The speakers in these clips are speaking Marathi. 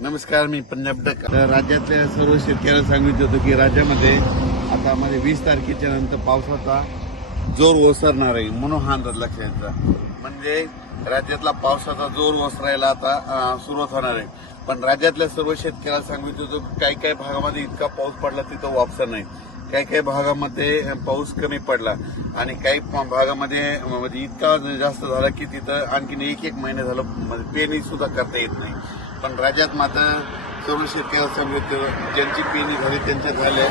नमस्कार, मी पंजाब डक. राज्यातल्या सर्व शेतकऱ्यांना सांगितलं होतं की राज्यामध्ये आता मध्ये 20 तारखेच्या नंतर पावसाचा जोर ओसरणार आहे, म्हणून हा अंदाज लक्षात घ्यायचा. म्हणजे राज्यातला पावसाचा जोर ओसरायला आता सुरुवात होणार आहे. पण राज्यातल्या सर्व शेतकऱ्यांना सांगितलं होतं काही काही भागामध्ये इतका पाऊस पडला तिथं वापसा नाही, काही काही भागामध्ये पाऊस कमी पडला आणि काही भागामध्ये म्हणजे इतका जास्त झाला की तिथं आणखीन एक महिने झालं पेरणी सुद्धा करता येत नाही. पण राज्यात मात्र सर्व शेतकऱ्यांना सांगितलं ज्यांची पेरणी झाली त्यांच्या झाल्या,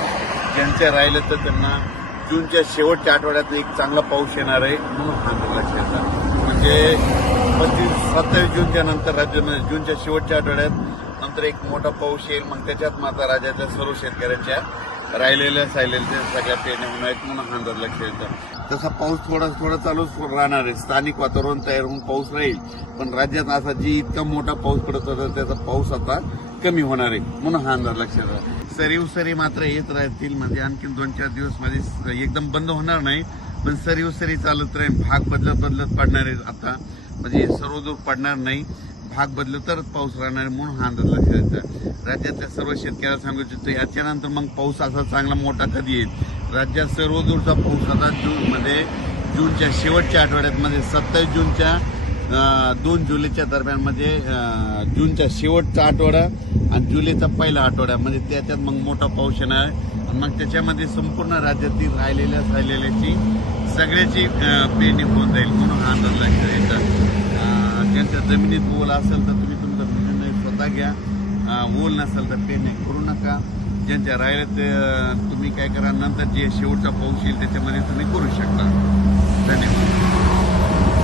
ज्यांच्या राहिलं तर त्यांना जूनच्या शेवटच्या आठवड्यात एक चांगला पाऊस येणार आहे, म्हणून हा अंदाज लक्षात घ्यायचा. म्हणजे 27 जूनच्या नंतर राज्यामध्ये जूनच्या शेवटच्या आठवड्यात नंतर एक मोठा पाऊस येईल. मग त्याच्यात मात्र राज्यातल्या सर्व शेतकऱ्यांच्या राहिलेल्या सगळ्या पेरण्या होणार आहेत, म्हणून हा अंदाज लक्षात येतो. तसा पाऊस थोडा चालूच राहणार आहे. स्थानिक वातावरण तयार होऊन पाऊस राहील, पण राज्यात असा जी इतका मोठा पाऊस पडत होता त्याचा पाऊस आता कमी होणार आहे, म्हणून हा अंदाज लक्षात येतो. सरी मात्र येत राहतील. म्हणजे आणखी 2-4 दिवस मध्ये एकदम बंद होणार नाही, पण सरी चालत राहील. भाग बदलत पडणार आहे आता, म्हणजे सर्वदूर पडणार नाही, भाग बदलत तरच पाऊस राहणार आहे, म्हणून हा अंदाज लक्षात येतो. राज्यातल्या सर्व शेतकऱ्यांना सांगू इच्छितो याच्यानंतर मग पाऊस असा चांगला मोठा कधी येईल. राज्यात सर्वदूरचा पाऊस आता जूनच्या शेवटच्या आठवड्यात म्हणजे 27 जूनच्या 2 जुलैच्या दरम्यान, म्हणजे जूनचा शेवटचा आठवडा आणि जुलैचा पहिला आठवडा, म्हणजे त्याच्यात मग मोठा पाऊस येणार आहे. आणि मग त्याच्यामध्ये संपूर्ण राज्यातील राहिलेल्याची सगळ्याची पेरणी होऊन जाईल, म्हणून हा अंदाज लक्षात येतात. ज्यांच्या जमिनीत ओल असेल तर तुम्ही तुमचा निर्णय स्वतः घ्या, ओल नसेल तर पेरणी करू नका. ज्यांच्या राहिले ते तुम्ही काय करा, नंतर जे शेवटचा पाऊस येईल त्याच्यामध्ये तुम्ही करू शकता. धन्यवाद.